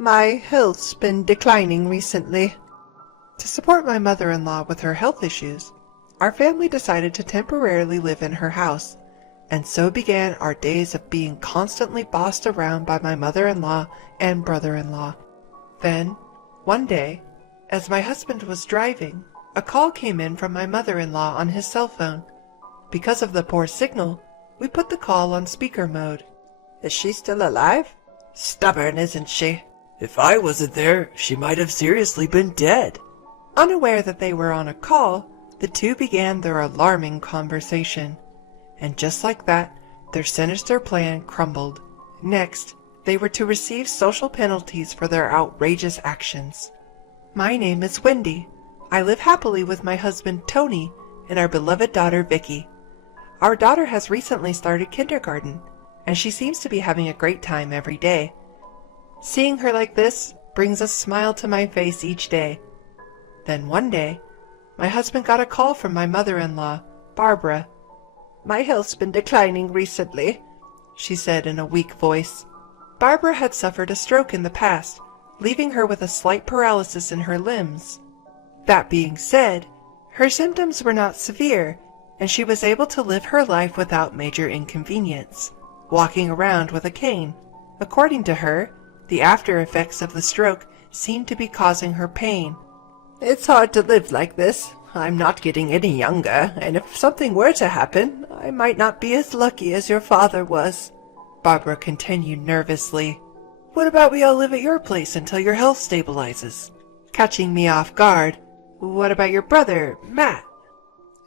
My health's been declining recently. To support my mother-in-law with her health issues, our family decided to temporarily live in her house, and so began our days of being constantly bossed around by my mother-in-law and brother-in-law. Then, one day, as my husband was driving, a call came in from my mother-in-law on his cell phone. Because of the poor signal, we put the call on speaker mode. Is she still alive? Stubborn, isn't she? If I wasn't there, she might have seriously been dead. Unaware that they were on a call, the two began their alarming conversation. And just like that, their sinister plan crumbled. Next, they were to receive social penalties for their outrageous actions. My name is Wendy. I live happily with my husband Tony and our beloved daughter Vicky. Our daughter has recently started kindergarten, and she seems to be having a great time every day. Seeing her like this brings a smile to my face each day. Then one day, my husband got a call from my mother-in-law, Barbara. My health's been declining recently, she said in a weak voice. Barbara had suffered a stroke in the past, leaving her with a slight paralysis in her limbs. That being said, her symptoms were not severe, and she was able to live her life without major inconvenience, walking around with a cane. According to her, the after effects of the stroke seemed to be causing her pain. It's hard to live like this. I'm not getting any younger, and if something were to happen, I might not be as lucky as your father was, Barbara continued nervously. What about we all live at your place until your health stabilizes? Catching me off guard. What about your brother, Matt?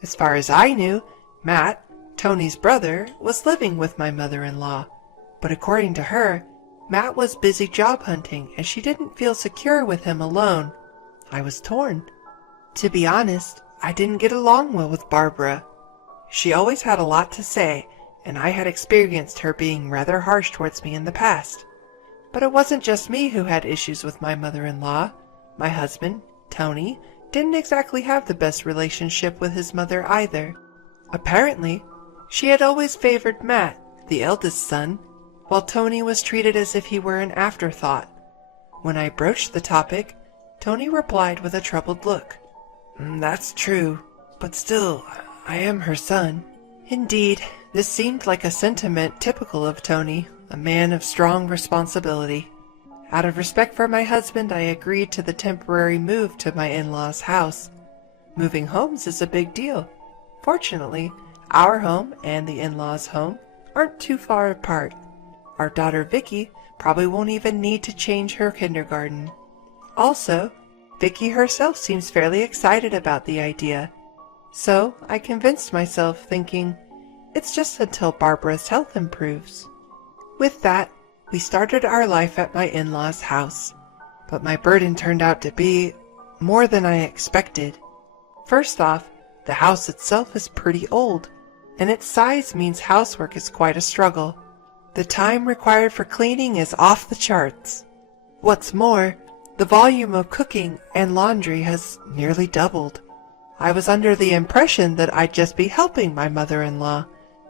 As far as I knew, Matt, Tony's brother, was living with my mother-in-law, but according to her, Matt was busy job hunting and she didn't feel secure with him alone. I was torn. To be honest, I didn't get along well with Barbara. She always had a lot to say, and I had experienced her being rather harsh towards me in the past. But it wasn't just me who had issues with my mother-in-law. My husband, Tony, didn't exactly have the best relationship with his mother either. Apparently, she had always favored Matt, the eldest son, while Tony was treated as if he were an afterthought. When I broached the topic, Tony replied with a troubled look. That's true, but still, I am her son. Indeed, this seemed like a sentiment typical of Tony, a man of strong responsibility. Out of respect for my husband, I agreed to the temporary move to my in-laws' house. Moving homes is a big deal. Fortunately, our home and the in-laws' home aren't too far apart. Our daughter Vicky probably won't even need to change her kindergarten. Also, Vicky herself seems fairly excited about the idea. So I convinced myself, thinking, it's just until Barbara's health improves. With that, we started our life at my in-laws' house. But my burden turned out to be more than I expected. First off, the house itself is pretty old, and its size means housework is quite a struggle. The time required for cleaning is off the charts. What's more, the volume of cooking and laundry has nearly doubled. I was under the impression that I'd just be helping my mother-in-law,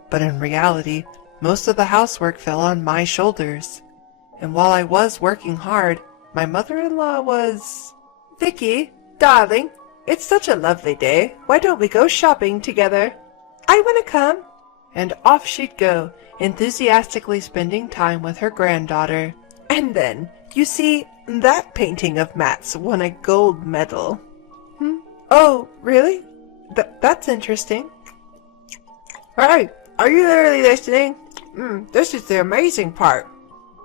but in reality, most of the housework fell on my shoulders. And while I was working hard, my mother-in-law was... Vicky, darling, it's such a lovely day. Why don't we go shopping together? I want to come. And off she'd go, enthusiastically spending time with her granddaughter. And then, you see, that painting of Matt's won a gold medal. Oh, really? That's interesting. Hey, are you really listening? This is the amazing part.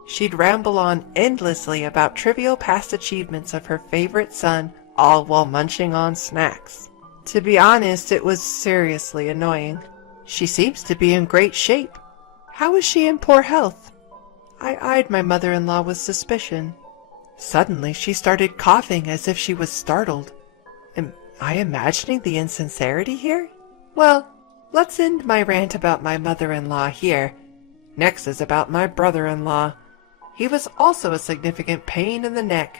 She'd ramble on endlessly about trivial past achievements of her favorite son, all while munching on snacks. To be honest, it was seriously annoying. She seems to be in great shape. How is she in poor health? I eyed my mother-in-law with suspicion. Suddenly, she started coughing as if she was startled. Am I imagining the insincerity here? Well, let's end my rant about my mother-in-law here. Next is about my brother-in-law. He was also a significant pain in the neck.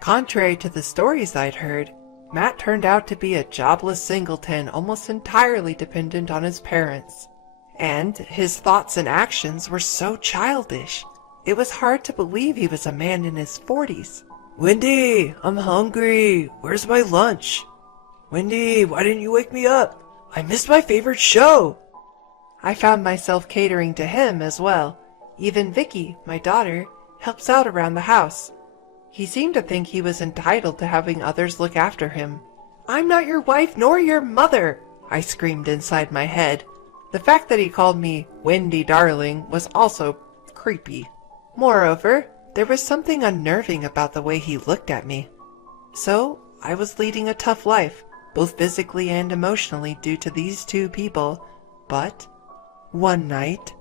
Contrary to the stories I'd heard, Matt turned out to be a jobless singleton almost entirely dependent on his parents. And his thoughts and actions were so childish. It was hard to believe he was a man in his 40s. Wendy, I'm hungry. Where's my lunch? Wendy, why didn't you wake me up? I missed my favorite show. I found myself catering to him as well. Even Vicky, my daughter, helps out around the house. He seemed to think he was entitled to having others look after him. "I'm not your wife nor your mother," I screamed inside my head. The fact that he called me Wendy Darling was also creepy. Moreover, there was something unnerving about the way he looked at me. So, I was leading a tough life, both physically and emotionally due to these two people, but one night,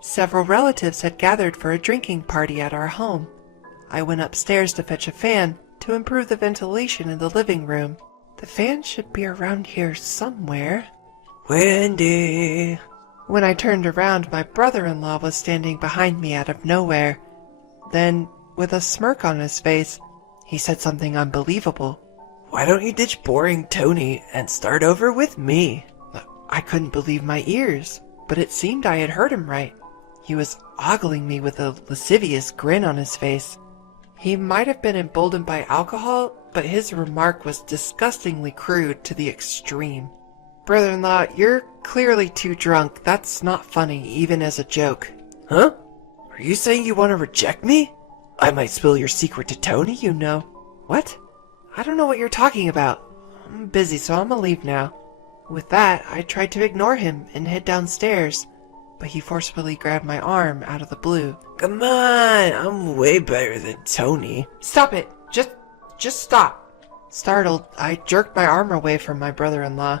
several relatives had gathered for a drinking party at our home. I went upstairs to fetch a fan to improve the ventilation in the living room. The fan should be around here somewhere. Wendy. When I turned around, my brother-in-law was standing behind me out of nowhere. Then, with a smirk on his face, he said something unbelievable. Why don't you ditch boring Tony and start over with me? I couldn't believe my ears, but it seemed I had heard him right. He was ogling me with a lascivious grin on his face. He might have been emboldened by alcohol, but his remark was disgustingly crude to the extreme. "Brother-in-law, you're clearly too drunk. That's not funny, even as a joke." Huh? Are you saying you want to reject me? I might spill your secret to Tony, you know. What? I don't know what you're talking about. I'm busy, so I'm gonna leave now. With that, I tried to ignore him and head downstairs, but he forcefully grabbed my arm out of the blue. Come on, I'm way better than Tony. "Stop it! Just stop!" Startled, I jerked my arm away from my brother-in-law.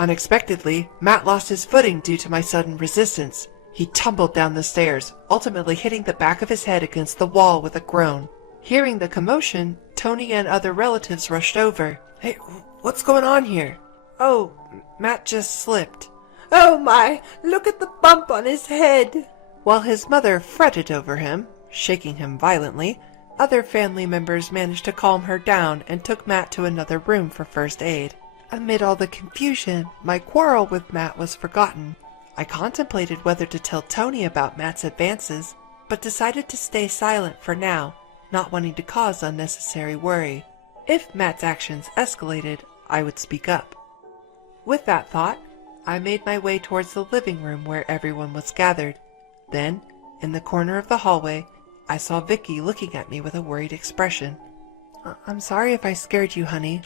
Unexpectedly, Matt lost his footing due to my sudden resistance. He tumbled down the stairs, ultimately hitting the back of his head against the wall with a groan. Hearing the commotion, Tony and other relatives rushed over. Hey, what's going on here? "Oh, Matt just slipped." "Oh my, look at the bump on his head." While his mother fretted over him, shaking him violently, other family members managed to calm her down and took Matt to another room for first aid. Amid all the confusion, my quarrel with Matt was forgotten. I contemplated whether to tell Tony about Matt's advances, but decided to stay silent for now, not wanting to cause unnecessary worry. If Matt's actions escalated, I would speak up. With that thought, I made my way towards the living room where everyone was gathered. Then, in the corner of the hallway, I saw Vicky looking at me with a worried expression. "I'm sorry if I scared you, honey.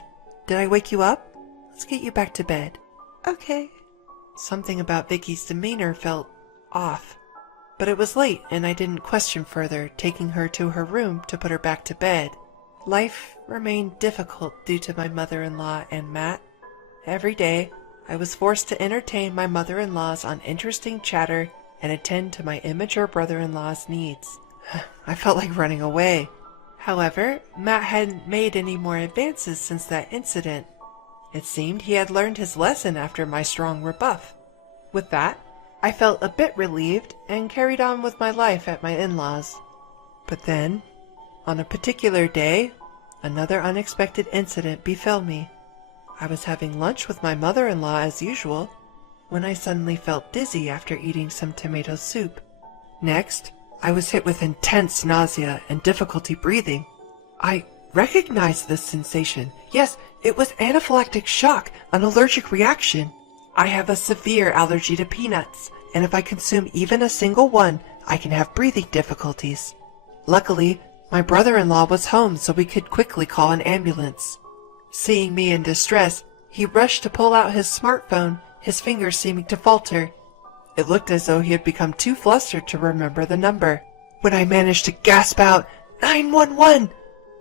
Did I wake you up? Let's get you back to bed." "Okay." Something about Vicky's demeanor felt off. But it was late and I didn't question further, taking her to her room to put her back to bed. Life remained difficult due to my mother-in-law and Matt. Every day, I was forced to entertain my mother-in-law's uninteresting chatter and attend to my immature brother-in-law's needs. I felt like running away. However, Matt hadn't made any more advances since that incident. It seemed he had learned his lesson after my strong rebuff. With that, I felt a bit relieved and carried on with my life at my in-laws. But then, on a particular day, another unexpected incident befell me. I was having lunch with my mother-in-law as usual, when I suddenly felt dizzy after eating some tomato soup. Next, I was hit with intense nausea and difficulty breathing. I recognized this sensation. Yes, it was anaphylactic shock, an allergic reaction. I have a severe allergy to peanuts, and if I consume even a single one, I can have breathing difficulties. Luckily, my brother-in-law was home so we could quickly call an ambulance. Seeing me in distress, he rushed to pull out his smartphone, his fingers seeming to falter. It looked as though he had become too flustered to remember the number. When I managed to gasp out, 911,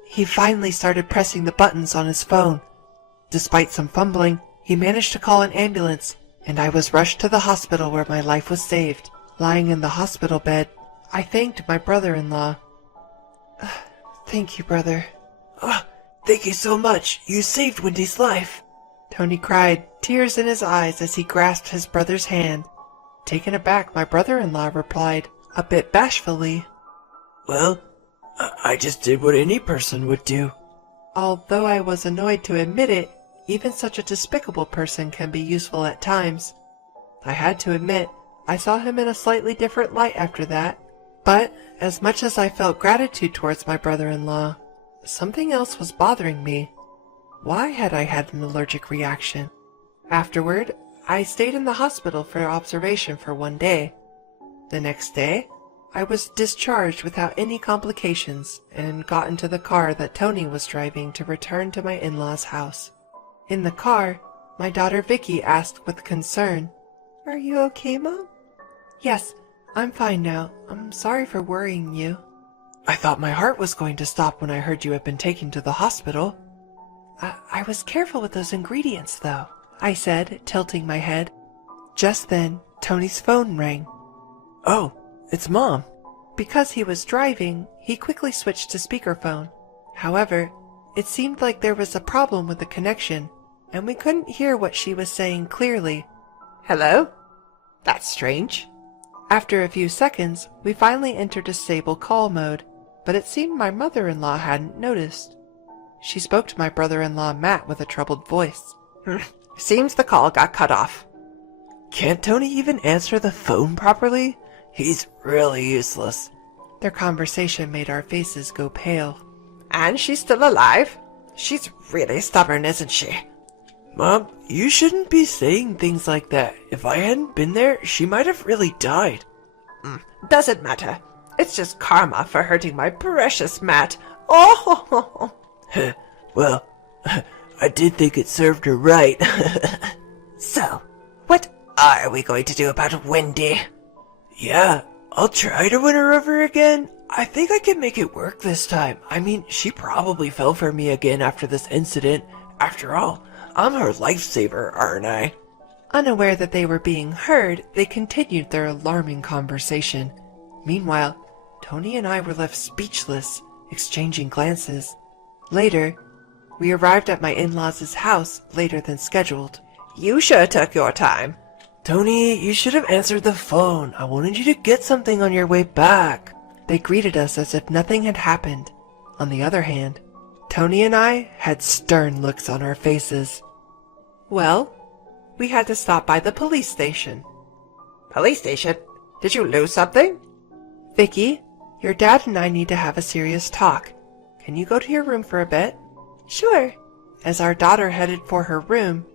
he finally started pressing the buttons on his phone. Despite some fumbling, he managed to call an ambulance, and I was rushed to the hospital where my life was saved. Lying in the hospital bed, I thanked my brother-in-law. "Thank you, brother." Oh, thank you so much. You saved Wendy's life. Tony cried, tears in his eyes as he grasped his brother's hand. Taken aback, my brother-in-law replied, a bit bashfully, "Well, I just did what any person would do." Although I was annoyed to admit it, even such a despicable person can be useful at times. I had to admit, I saw him in a slightly different light after that. But as much as I felt gratitude towards my brother-in-law, something else was bothering me. Why had I had an allergic reaction? Afterward, I stayed in the hospital for observation for 1 day. The next day, I was discharged without any complications and got into the car that Tony was driving to return to my in-laws' house. In the car, my daughter Vicky asked with concern, Are you okay, Mom? Yes, I'm fine now. I'm sorry for worrying you. I thought my heart was going to stop when I heard you had been taken to the hospital. I was careful with those ingredients, though, I said, tilting my head. Just then, Tony's phone rang. Oh, it's Mom. Because he was driving, he quickly switched to speakerphone. However, it seemed like there was a problem with the connection, and we couldn't hear what she was saying clearly. Hello? That's strange. After a few seconds, we finally entered disable call mode, but it seemed my mother-in-law hadn't noticed. She spoke to my brother-in-law Matt with a troubled voice. Seems the call got cut off. Can't Tony even answer the phone properly? He's really useless. Their conversation made our faces go pale. And she's still alive? She's really stubborn, isn't she? Mom, you shouldn't be saying things like that. If I hadn't been there, she might have really died. Doesn't matter. It's just karma for hurting my precious Matt. Oh! Well, I did think it served her right. So, what are we going to do about Wendy? Yeah, I'll try to win her over again. I think I can make it work this time. I mean, she probably fell for me again after this incident. After all, I'm her lifesaver, aren't I? Unaware that they were being heard, they continued their alarming conversation. Meanwhile, Tony and I were left speechless, exchanging glances. Later, we arrived at my in-laws' house later than scheduled. You sure took your time. Tony, you should have answered the phone. I wanted you to get something on your way back. They greeted us as if nothing had happened. On the other hand, Tony and I had stern looks on our faces. Well, we had to stop by the police station. Police station? Did you lose something? Vicky, your dad and I need to have a serious talk. Can you go to your room for a bit? Sure. As our daughter headed for her room,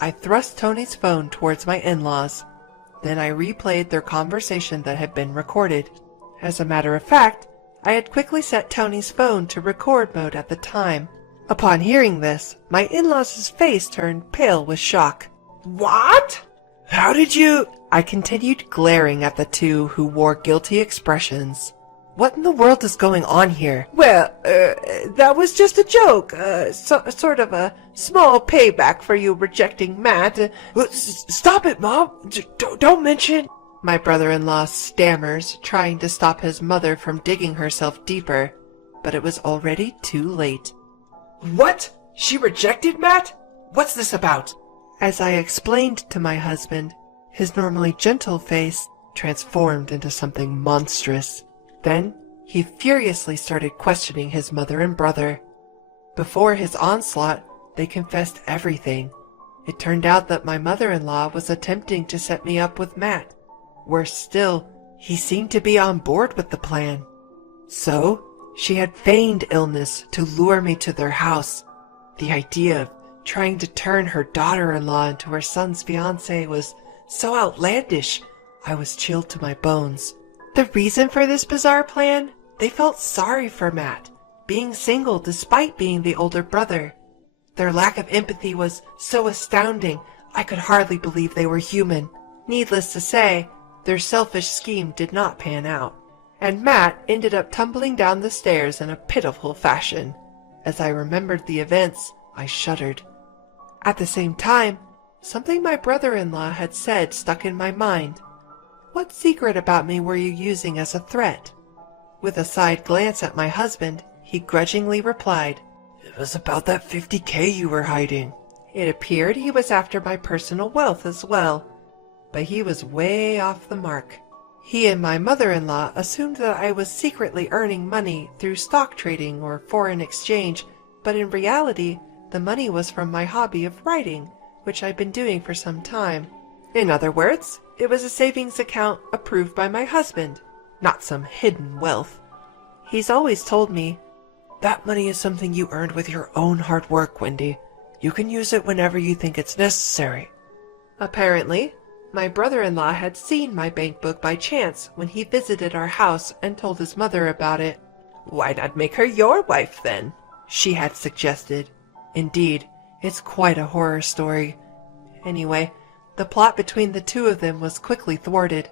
I thrust Tony's phone towards my in-laws. Then I replayed their conversation that had been recorded. As a matter of fact, I had quickly set Tony's phone to record mode at the time. Upon hearing this, my in-laws' face turned pale with shock. What? How did you... I continued glaring at the two who wore guilty expressions. What in the world is going on here? Well, that was just a joke. Sort of a small payback for you rejecting Matt. Stop it, Mom. Don't mention... My brother-in-law stammers, trying to stop his mother from digging herself deeper, but it was already too late. What? She rejected Matt? What's this about? As I explained to my husband, his normally gentle face transformed into something monstrous. Then he furiously started questioning his mother and brother. Before his onslaught, they confessed everything. It turned out that my mother-in-law was attempting to set me up with Matt. Worse still, he seemed to be on board with the plan. So, she had feigned illness to lure me to their house. The idea of trying to turn her daughter-in-law into her son's fiancé was so outlandish, I was chilled to my bones. The reason for this bizarre plan? They felt sorry for Matt, being single despite being the older brother. Their lack of empathy was so astounding, I could hardly believe they were human. Needless to say, their selfish scheme did not pan out, and Matt ended up tumbling down the stairs in a pitiful fashion. As I remembered the events, I shuddered. At the same time, something my brother-in-law had said stuck in my mind. What secret about me were you using as a threat? With a side glance at my husband, he grudgingly replied, It was about that $50K you were hiding. It appeared he was after my personal wealth as well, but he was way off the mark. He and my mother-in-law assumed that I was secretly earning money through stock trading or foreign exchange, but in reality, the money was from my hobby of writing, which I'd been doing for some time. In other words, it was a savings account approved by my husband. not some hidden wealth. He's always told me, That money is something you earned with your own hard work, Wendy. You can use it whenever you think it's necessary. apparently, my brother-in-law had seen my bank book by chance when he visited our house and told his mother about it. Why not make her your wife then? She had suggested. Indeed, it's quite a horror story. Anyway, the plot between the two of them was quickly thwarted.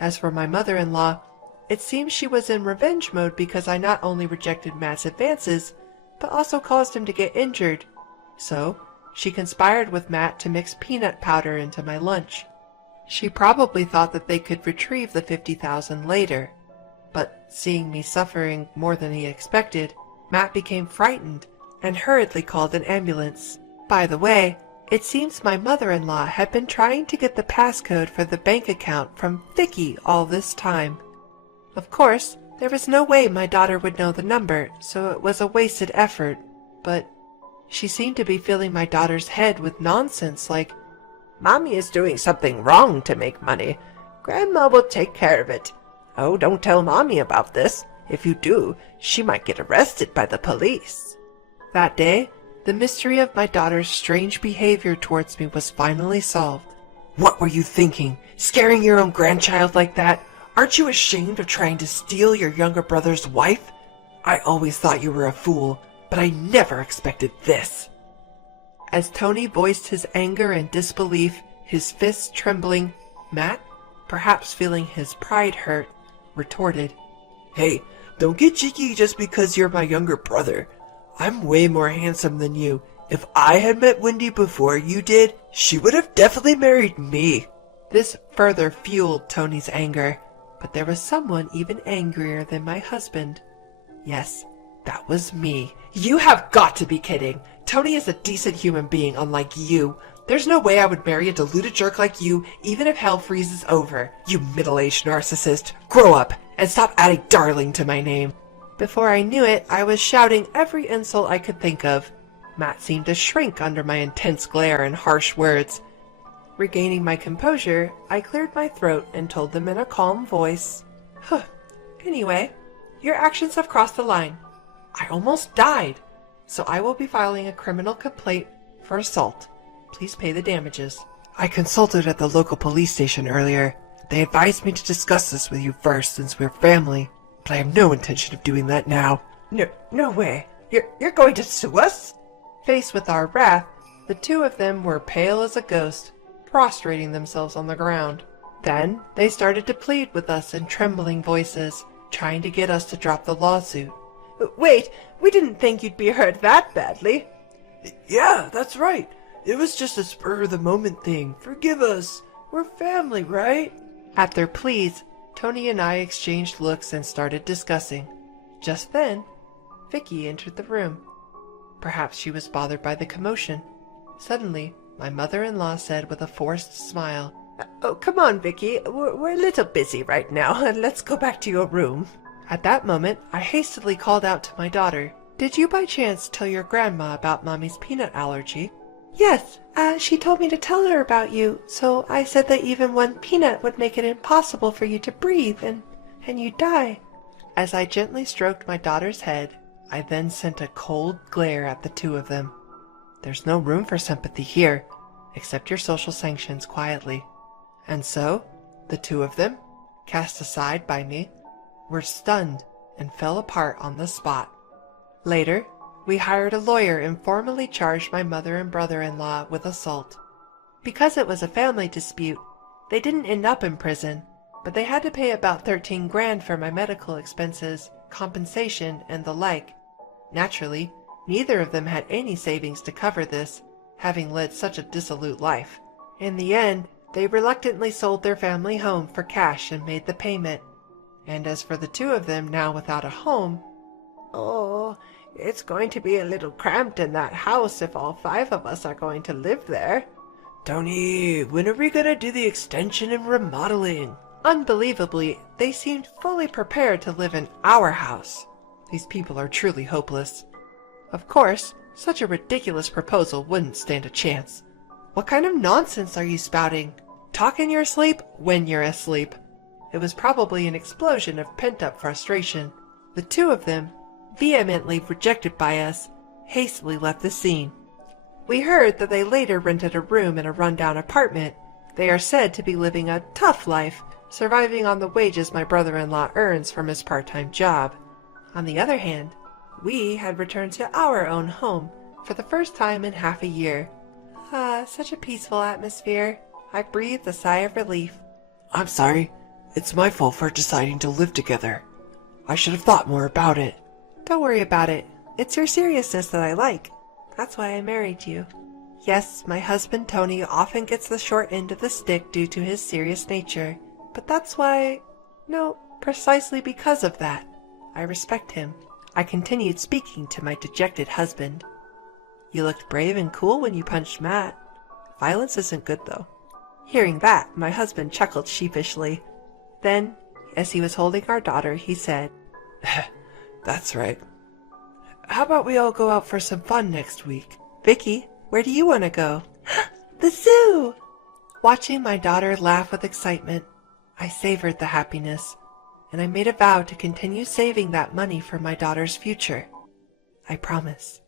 As for my mother-in-law, it seems she was in revenge mode because I not only rejected Matt's advances, but also caused him to get injured. So, she conspired with Matt to mix peanut powder into my lunch. She probably thought that they could retrieve the 50,000 later. But seeing me suffering more than he expected, Matt became frightened and hurriedly called an ambulance. By the way, it seems my mother-in-law had been trying to get the passcode for the bank account from Vicky all this time. Of course, there was no way my daughter would know the number, so it was a wasted effort. But she seemed to be filling my daughter's head with nonsense like, Mommy is doing something wrong to make money. Grandma will take care of it. Oh, don't tell Mommy about this. If you do, she might get arrested by the police. That day, the mystery of my daughter's strange behavior towards me was finally solved. What were you thinking? Scaring your own grandchild like that? Aren't you ashamed of trying to steal your younger brother's wife? I always thought you were a fool, but I never expected this. As Tony voiced his anger and disbelief, his fists trembling, Matt, perhaps feeling his pride hurt, retorted, Hey, don't get cheeky just because you're my younger brother. I'm way more handsome than you. If I had met Wendy before you did, she would have definitely married me. This further fueled Tony's anger, but there was someone even angrier than my husband. Yes, that was me. You have got to be kidding. Tony is a decent human being unlike you. There's no way I would marry a deluded jerk like you, even if hell freezes over. You middle-aged narcissist. Grow up and stop adding darling to my name. Before I knew it, I was shouting every insult I could think of. Matt seemed to shrink under my intense glare and harsh words. Regaining my composure, I cleared my throat and told them in a calm voice, Anyway, your actions have crossed the line. I almost died, so I will be filing a criminal complaint for assault. Please pay the damages. I consulted at the local police station earlier. They advised me to discuss this with you first since we're family, but I have no intention of doing that now. No way. You're going to sue us? Faced with our wrath, the two of them were pale as a ghost, prostrating themselves on the ground. Then they started to plead with us in trembling voices, trying to get us to drop the lawsuit. Wait, we didn't think you'd be hurt that badly. Yeah, that's right. It was just a spur-of-the-moment thing. Forgive us. We're family, right? At their pleas, Tony and I exchanged looks and started discussing. Just then, Vicky entered the room. Perhaps she was bothered by the commotion. Suddenly, my mother-in-law said with a forced smile, Oh, come on, Vicky. We're a little busy right now. Let's go back to your room. At that moment, I hastily called out to my daughter, Did you by chance tell your grandma about Mommy's peanut allergy? Yes, she told me to tell her about you, so I said that even one peanut would make it impossible for you to breathe, and you'd die. As I gently stroked my daughter's head, I then sent a cold glare at the two of them. There's no room for sympathy here. Accept your social sanctions quietly. And so, the two of them, cast aside by me, were stunned and fell apart on the spot. Later, we hired a lawyer and formally charged my mother and brother-in-law with assault. Because it was a family dispute, they didn't end up in prison, but they had to pay about 13 grand for my medical expenses, compensation, and the like. Naturally, neither of them had any savings to cover this, having led such a dissolute life. In the end, they reluctantly sold their family home for cash and made the payment. And as for the two of them now without a home, oh, it's going to be a little cramped in that house if all 5 of us are going to live there. Tony, when are we gonna do the extension and remodeling? Unbelievably, they seemed fully prepared to live in our house. These people are truly hopeless. Of course, such a ridiculous proposal wouldn't stand a chance. What kind of nonsense are you spouting? Talk in your sleep when you're asleep. It was probably an explosion of pent-up frustration. The two of them, vehemently rejected by us, hastily left the scene. We heard that they later rented a room in a rundown apartment. They are said to be living a tough life, surviving on the wages my brother-in-law earns from his part-time job. On the other hand, we had returned to our own home for the first time in half a year. Such a peaceful atmosphere. I breathed a sigh of relief. I'm sorry. It's my fault for deciding to live together. I should have thought more about it. Don't worry about it. It's your seriousness that I like. That's why I married you. Yes, my husband Tony often gets the short end of the stick due to his serious nature. But that's why... No, precisely because of that. I respect him. I continued speaking to my dejected husband. You looked brave and cool when you punched Matt. Violence isn't good, though. Hearing that, my husband chuckled sheepishly. Then, as he was holding our daughter, he said, That's right. How about we all go out for some fun next week? Vicky, where do you want to go? The zoo! Watching my daughter laugh with excitement, I savored the happiness, and I made a vow to continue saving that money for my daughter's future. I promise.